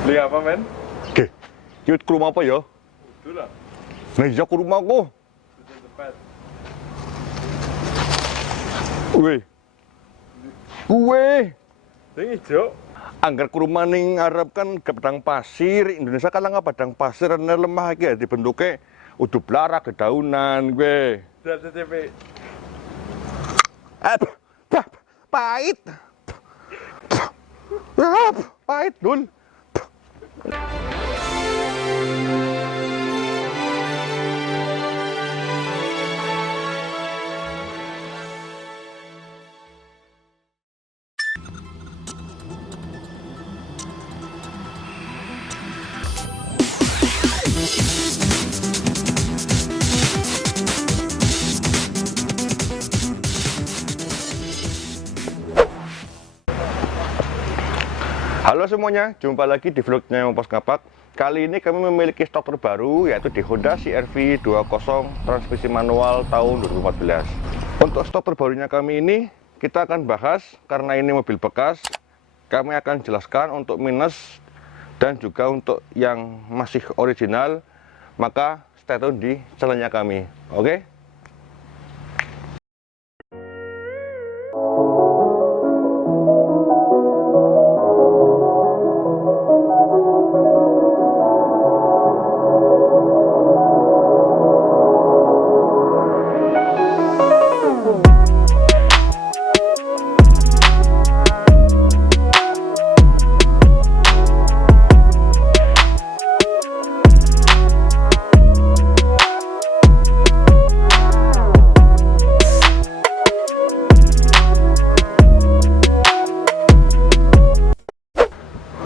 Beli apa, men? Oke, yuk ke rumah apa ya? Udah lah. Nah iya ke rumahku. Sudah cepat. Weh, weh. Sing ijo. Angger ke rumah ning Arab kan ke padang pasir. Indonesia kan nggak padang pasir, karena lemah iki dibentuknya udah belarak, dedaunan, gue. Udah CCP. Pahit. Pahit, Dul. Halo semuanya, jumpa lagi di vlognya Pos Ngapak. Kali ini kami memiliki stok terbaru, yaitu di Honda CR-V 20 transmisi manual tahun 2014. Untuk stok terbarunya kami ini, kita akan bahas, karena ini mobil bekas, kami akan jelaskan untuk minus dan juga untuk yang masih original, maka stay tune di channelnya kami, oke?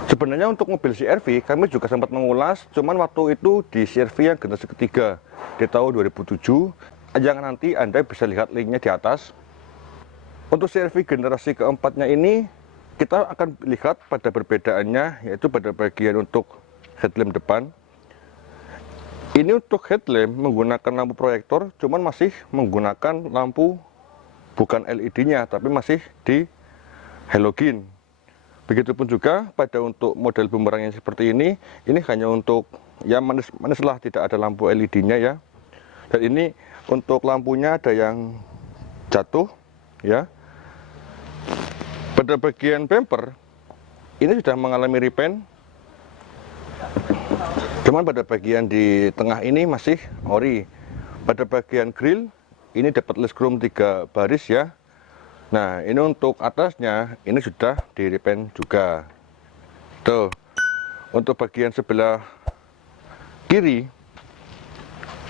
Sebenarnya untuk mobil CR-V kami juga sempat mengulas, cuman waktu itu di CR-V yang generasi ketiga di tahun 2007, yang nanti Anda bisa lihat linknya di atas. Untuk CR-V generasi keempatnya ini, kita akan lihat pada perbedaannya, yaitu pada bagian untuk headlamp depan. Ini untuk headlamp menggunakan lampu proyektor, cuman masih menggunakan lampu bukan LED-nya, tapi masih di halogen. Begitupun juga pada untuk model bumerang yang seperti ini hanya untuk ya manis lah, tidak ada lampu LED-nya ya. Dan ini untuk lampunya ada yang jatuh ya. Pada bagian bumper ini sudah mengalami repaint, cuman pada bagian di tengah ini masih ori. Pada bagian grill ini dapat list chrome 3 baris ya. Nah, ini untuk atasnya ini sudah di repaint juga. Tuh. Untuk bagian sebelah kiri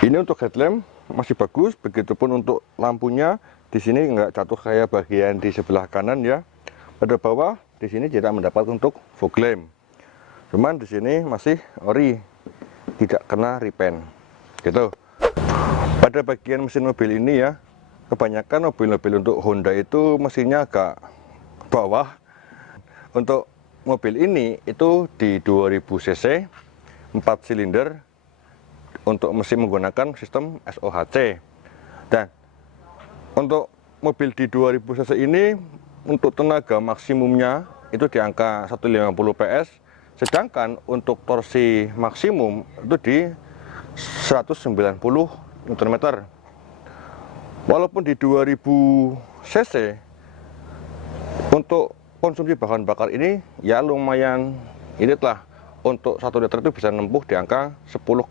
ini untuk headlamp masih bagus, begitupun untuk lampunya di sini nggak jatuh kayak bagian di sebelah kanan ya. Pada bawah di sini tidak mendapat untuk fog lamp. Cuman di sini masih ori, tidak kena repaint. Gitu. Pada bagian mesin mobil ini ya, kebanyakan mobil-mobil untuk Honda itu mesinnya agak bawah. Untuk mobil ini itu di 2000 cc 4 silinder untuk mesin menggunakan sistem SOHC. Dan untuk mobil di 2000 cc ini untuk tenaga maksimumnya itu di angka 150 PS, sedangkan untuk torsi maksimum itu di 190 Nm. Walaupun di 2000 cc untuk konsumsi bahan bakar ini ya lumayan irit lah. Untuk 1 liter itu bisa nempuh di angka 10,6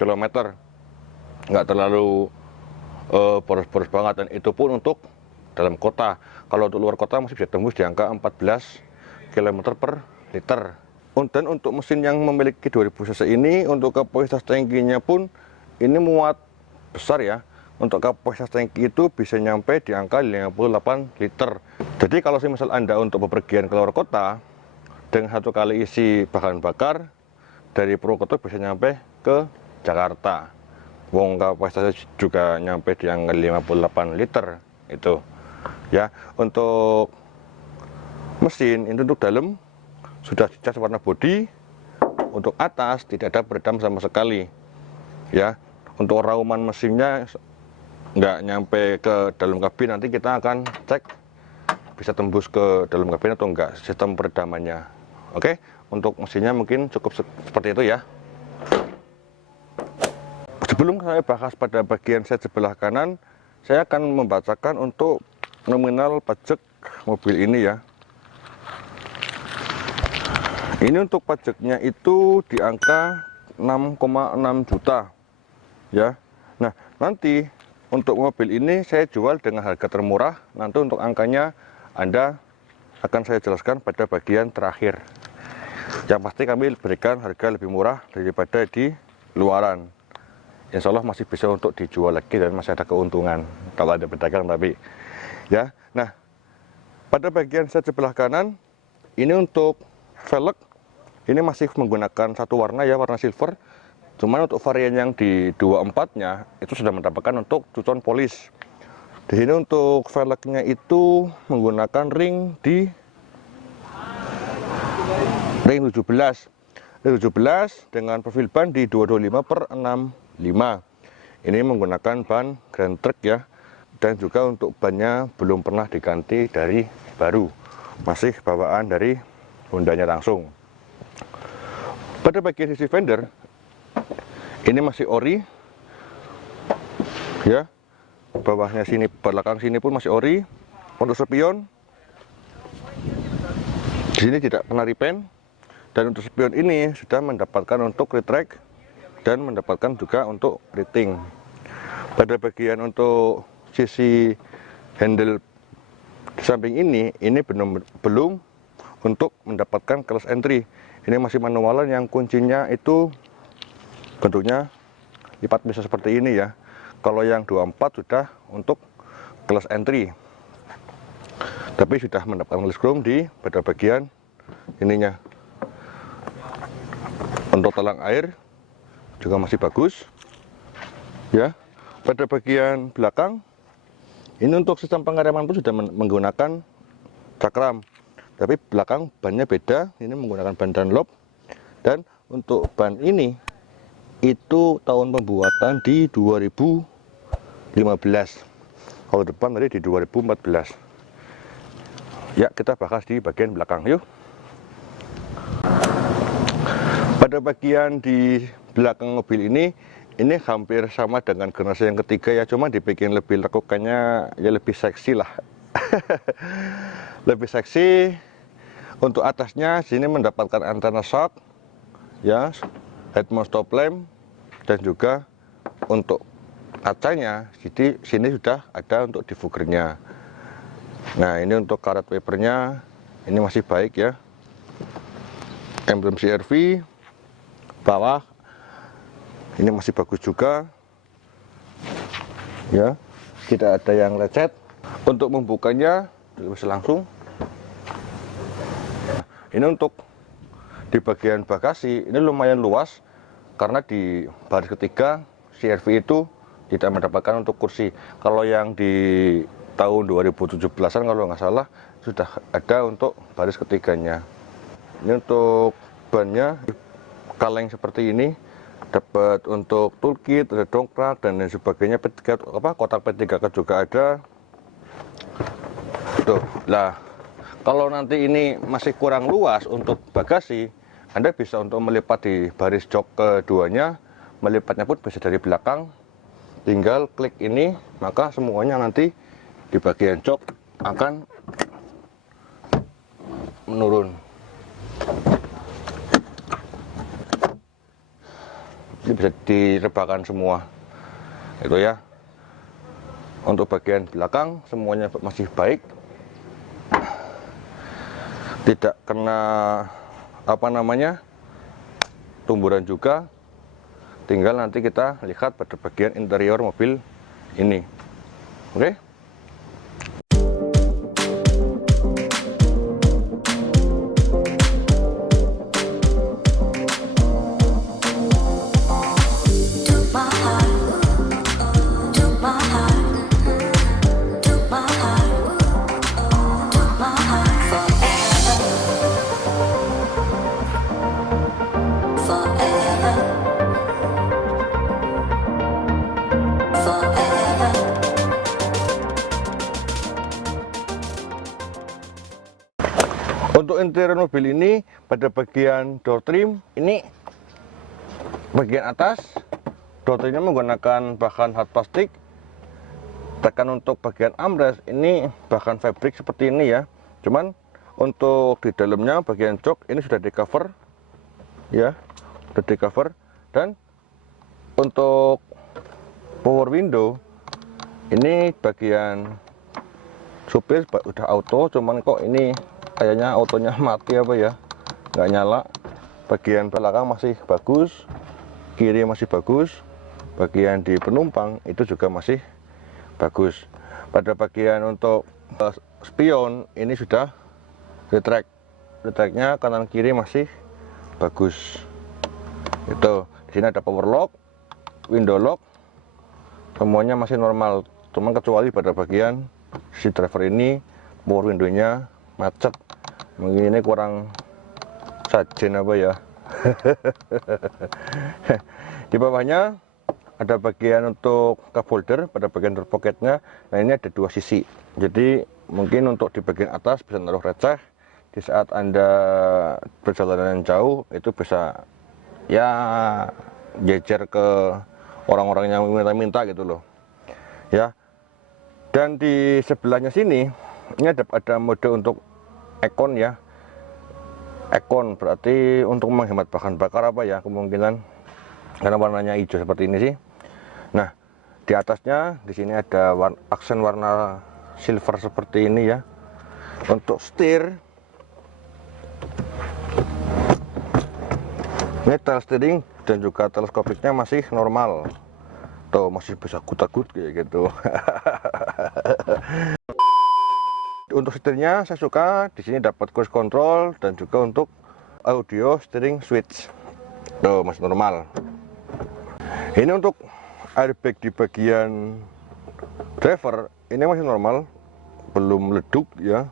km. Nggak terlalu boros-boros banget, dan itu pun untuk dalam kota. Kalau untuk luar kota masih bisa tembus di angka 14 km per liter. Dan untuk mesin yang memiliki 2000 cc ini, untuk kapasitas tangkinya pun ini muat besar ya. Untuk kapasitas tangki itu bisa nyampe di angka 58 liter. Jadi kalau misal Anda untuk bepergian ke luar kota dengan 1 kali isi bahan bakar dari Purwokerto bisa nyampe ke Jakarta. Wong kapasitasnya juga nyampe di angka 58 liter itu. Ya, untuk mesin ini untuk dalam sudah dicas warna bodi. Untuk atas tidak ada peredam sama sekali. Ya, untuk rauman mesinnya nggak nyampe ke dalam kabin. Nanti kita akan cek bisa tembus ke dalam kabin atau enggak sistem peredamannya. Oke, untuk mesinnya mungkin cukup seperti itu ya. Sebelum saya bahas pada bagian set sebelah kanan, saya akan membacakan untuk nominal pajak mobil ini ya. Ini untuk pajaknya itu di angka 6,6 juta ya. Nah, nanti untuk mobil ini saya jual dengan harga termurah. Nanti untuk angkanya Anda akan saya jelaskan pada bagian terakhir. Yang pasti kami berikan harga lebih murah daripada di luaran. Insya Allah masih bisa untuk dijual lagi dan masih ada keuntungan kalau ada pedagang tapi ya. Nah, pada bagian set sebelah kanan ini untuk velg. Ini masih menggunakan satu warna ya, warna silver. Cuman untuk varian yang di 24-nya itu sudah mendapatkan untuk cucon polis. Di sini untuk velgnya itu menggunakan ring di ring 17. Ring 17 dengan profil ban di 225/65. Ini menggunakan ban Grand Trek ya. Dan juga untuk bannya belum pernah diganti dari baru. Masih bawaan dari Hondanya langsung. Pada bagian sisi fender ini masih ori ya, bawahnya sini, belakang sini pun masih ori. Untuk spion di sini tidak kena repaint, dan untuk spion ini sudah mendapatkan untuk retract dan mendapatkan juga untuk rating. Pada bagian untuk sisi handle di samping ini belum untuk mendapatkan keyless entry. Ini masih manualan yang kuncinya itu bentuknya lipat bisa seperti ini ya. Kalau yang 24 sudah untuk keyless entry. Tapi sudah mendapatkan keyless chrome di pada bagian ininya. Untuk talang air juga masih bagus. Ya. Pada bagian belakang ini untuk sistem pengereman pun sudah menggunakan cakram. Tapi belakang bannya beda, ini menggunakan ban Dunlop. Dan untuk ban ini itu tahun pembuatan di 2015. Kalau depan tadi di 2014. Ya, kita bahas di bagian belakang yuk. Pada bagian di belakang mobil ini hampir sama dengan generasi yang ketiga ya, cuma dibikin lebih lekukannya ya lebih seksi lah. Lebih seksi. Untuk atasnya sini mendapatkan antena shock ya, head mount stop lamp, dan juga untuk kacanya jadi sini sudah ada untuk defoggernya. Nah, ini untuk karet wipernya ini masih baik ya. Emblem CRV bawah ini masih bagus juga ya, tidak ada yang lecet. Untuk membukanya bisa langsung. Ini untuk di bagian bagasi ini lumayan luas karena di baris ketiga CRV itu tidak mendapatkan untuk kursi. Kalau yang di tahun 2017-an kalau nggak salah sudah ada untuk baris ketiganya. Ini untuk bannya kaleng seperti ini, dapat untuk toolkit, ada dongkrak dan lain sebagainya. Kotak P3K juga ada. Tuh, lah. Kalau nanti ini masih kurang luas untuk bagasi, Anda bisa untuk melipat di baris jok keduanya. Melipatnya pun bisa dari belakang. Tinggal klik ini, maka semuanya nanti di bagian jok akan menurun. Ini bisa direbahkan semua. Itu ya. Untuk bagian belakang semuanya masih baik. Tidak kena tumburan juga. Tinggal nanti kita lihat pada bagian interior mobil ini. Oke. interior mobil ini pada bagian door trim ini bagian atas door trimnya menggunakan bahan hard plastik. Tekan untuk bagian armrest ini bahan fabric seperti ini ya. Cuman untuk di dalamnya bagian jok ini sudah di cover ya, sudah di cover. Dan untuk power window ini bagian supir udah auto, cuman kok ini kayaknya autonya mati apa ya, nggak nyala. Bagian belakang masih bagus, kiri masih bagus, bagian di penumpang itu juga masih bagus. Pada bagian untuk spion ini sudah retract-nya kanan kiri masih bagus. Itu di sini ada power lock, window lock, semuanya masih normal. Cuman kecuali pada bagian si driver ini power window-nya macet. Mungkin ini kurang sajen apa ya. Di bawahnya ada bagian untuk cup holder pada bagian door pocketnya. Nah ini ada dua sisi, jadi mungkin untuk di bagian atas bisa naruh receh. Di saat Anda perjalanan jauh itu bisa ya jejer ke orang-orang yang minta-minta gitu loh ya. Dan di sebelahnya sini ini ada mode untuk Econ ya. Econ berarti untuk menghemat bahan bakar apa ya, kemungkinan karena warnanya hijau seperti ini sih. Nah di atasnya di sini ada aksen warna silver seperti ini ya. Untuk setir ini steering dan juga teleskopiknya masih normal, tuh masih bisa gut-gut kayak gitu. Untuk setirnya saya suka di sini dapat cruise control dan juga untuk audio steering switch, tuh masih normal. Ini untuk airbag di bagian driver ini masih normal, belum meleduk ya,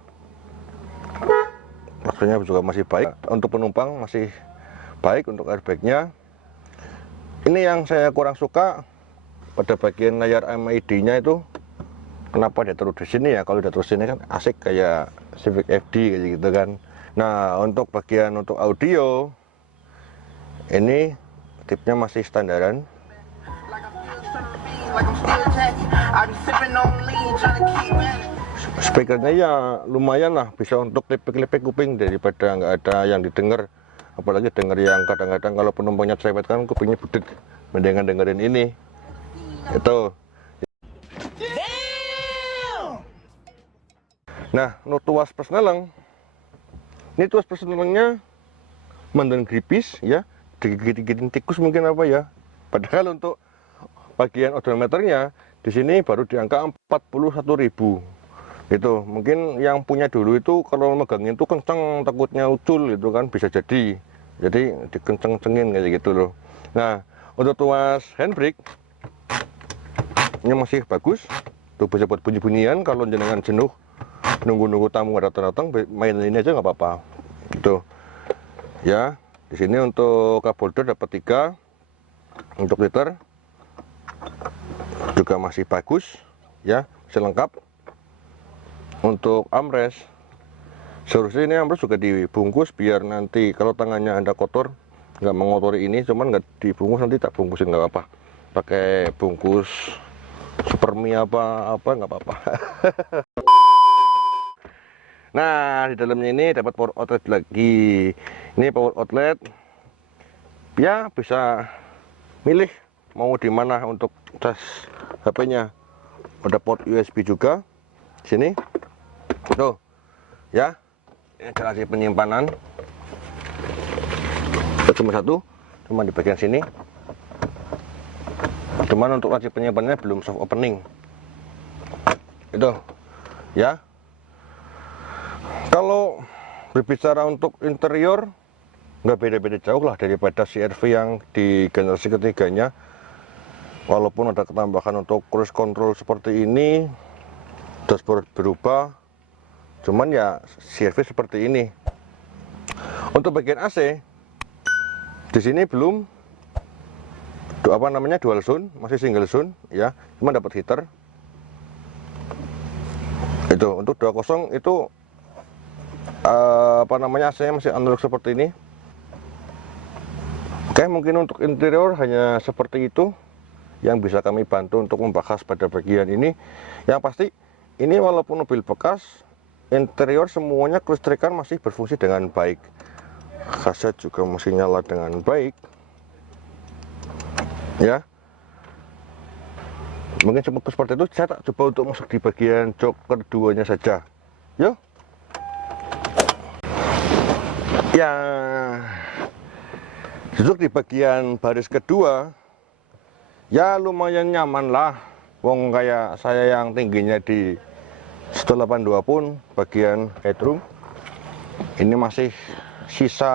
maksudnya juga masih baik. Untuk penumpang masih baik untuk airbagnya. Ini yang saya kurang suka pada bagian layar MID-nya itu, kenapa dia taruh di sini ya? Kalau dia taruh sini kan asik kayak Civic FD kayak gitu kan. Nah untuk bagian untuk audio ini tipnya masih standaran. Speakernya ya lumayan lah, bisa untuk klipik-klipik kuping daripada nggak ada yang didengar. Apalagi denger yang kadang-kadang kalau penumpangnya cerewet kan kupingnya budek, mendingan dengerin ini. Itu. Nah, untuk tuas persneleng, ini tuas persnelengnya mandan gripis ya, digigit-gigitin tikus mungkin apa ya. Padahal untuk bagian odometernya di sini baru di angka 41.000. Itu mungkin yang punya dulu itu kalau megangin itu kenceng, takutnya ucul gitu kan, bisa jadi dikenceng-cengin kayak gitu loh. Nah untuk tuas handbrake ini masih bagus, tuh bisa buat bunyi-bunyian kalau jenengan jenuh nunggu-nunggu tamu nggak datang-datang, main ini aja nggak apa-apa gitu ya. Di sini untuk cup holder dapat 3, untuk liter juga masih bagus ya, masih lengkap. Untuk armrest seharusnya ini armrest juga dibungkus biar nanti kalau tangannya Anda kotor nggak mengotori ini, cuman nggak dibungkus, nanti tak bungkusin nggak apa-apa, pakai bungkus supermi apa nggak apa-apa. Nah di dalamnya ini dapat power outlet lagi. Ini power outlet ya, bisa milih mau di mana untuk cas HP-nya. Ada port USB juga sini tuh ya. Ini ada laci penyimpanan, cuma satu, cuma di bagian sini. Cuman untuk laci penyimpanannya belum soft opening itu ya. Kalau berbicara untuk interior nggak beda-beda jauh lah daripada CR-V yang di generasi ketiganya. Walaupun ada ketambahan untuk cruise control seperti ini, dashboard berubah, cuman ya CR-V seperti ini. Untuk bagian AC di sini belum dual zone, masih single zone ya, cuma dapat heater. Itu untuk 20 itu AC-nya masih analog seperti ini. Oke, mungkin untuk interior hanya seperti itu yang bisa kami bantu untuk membahas pada bagian ini. Yang pasti ini walaupun mobil bekas, interior semuanya kelistrikan masih berfungsi dengan baik. Kaset juga masih nyala dengan baik ya. Mungkin seperti itu. Saya tak coba untuk masuk di bagian jok keduanya saja. Yuk ya, duduk di bagian baris kedua ya lumayan nyaman lah. Wong kayak saya yang tingginya di 182 pun bagian headroom ini masih sisa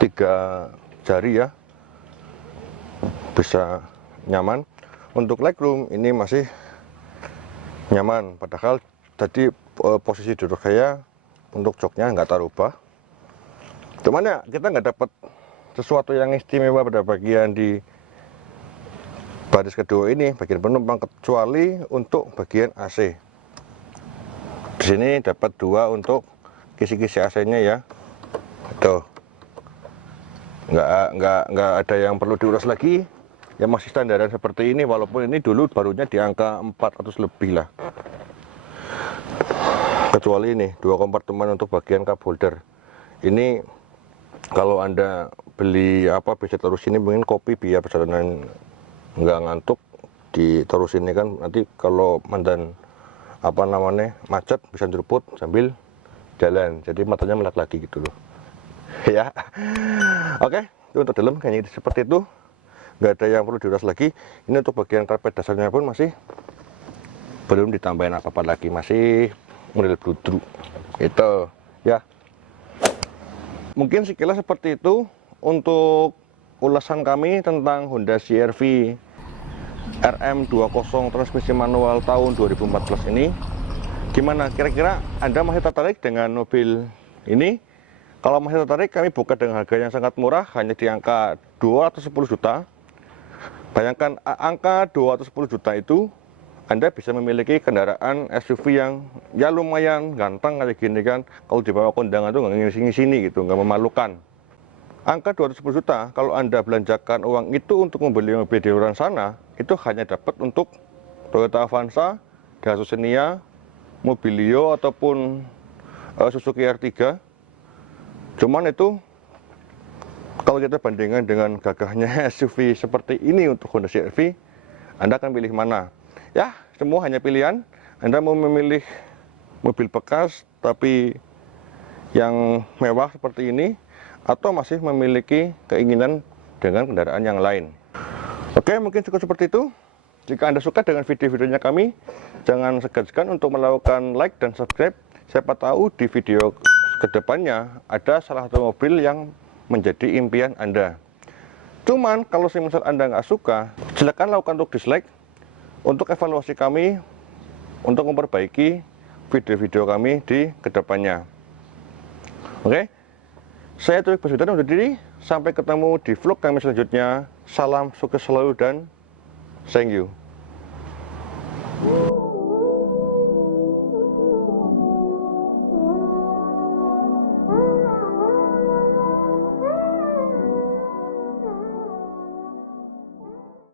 3 jari ya, bisa nyaman. Untuk legroom ini masih nyaman, padahal tadi posisi duduk saya untuk joknya nggak terubah. Cuman ya kita nggak dapat sesuatu yang istimewa pada bagian di baris kedua ini, bagian penumpang, kecuali untuk bagian AC. Di sini dapat 2 untuk kisi-kisi AC-nya ya. Tuh, nggak ada yang perlu diurus lagi. Ya masih standaran seperti ini, walaupun ini dulu barunya di angka 400 lebih lah. Kecuali ini 2 kompartemen untuk bagian cup holder. Ini kalau Anda beli bisa terus ini mungkin kopi biar perjalanan nggak ngantuk, diterus ini kan nanti kalau mandan macet bisa nyeruput sambil jalan, jadi matanya melek lagi gitu loh ya. Oke, itu untuk dalam kayaknya seperti itu, nggak ada yang perlu diuras lagi. Ini untuk bagian karpet dasarnya pun masih belum ditambahin apa-apa lagi, masih model bludru itu ya. Mungkin sekilas seperti itu untuk ulasan kami tentang Honda CR-V RM20 transmisi manual tahun 2014 ini. Gimana, kira-kira Anda masih tertarik dengan mobil ini? Kalau masih tertarik, kami buka dengan harga yang sangat murah, hanya di angka 210 juta. Bayangkan, angka 210 juta itu Anda bisa memiliki kendaraan SUV yang ya lumayan ganteng kayak gini kan. Kalau dibawa kondangan tuh nggak ngisi-sini gitu, nggak memalukan. Angka 210 juta, kalau Anda belanjakan uang itu untuk membeli mobil di luar sana, itu hanya dapat untuk Toyota Avanza, Daihatsu Xenia, Mobilio, ataupun Suzuki R3. Cuman itu, kalau kita bandingkan dengan gagahnya SUV seperti ini untuk Honda CR-V, Anda akan pilih mana? Ya, semua hanya pilihan. Anda mau memilih mobil bekas, tapi yang mewah seperti ini, atau masih memiliki keinginan dengan kendaraan yang lain. Oke, mungkin cukup seperti itu. Jika Anda suka dengan video-videonya kami, jangan segan-segan untuk melakukan like dan subscribe. Siapa tahu di video kedepannya ada salah satu mobil yang menjadi impian Anda. Cuman kalau misal Anda nggak suka, silakan lakukan untuk dislike untuk evaluasi kami untuk memperbaiki video-video kami di kedepannya. Oke, saya Taufik Baswedan undur diri. Sampai ketemu di vlog kami selanjutnya. Salam sukses selalu dan thank you.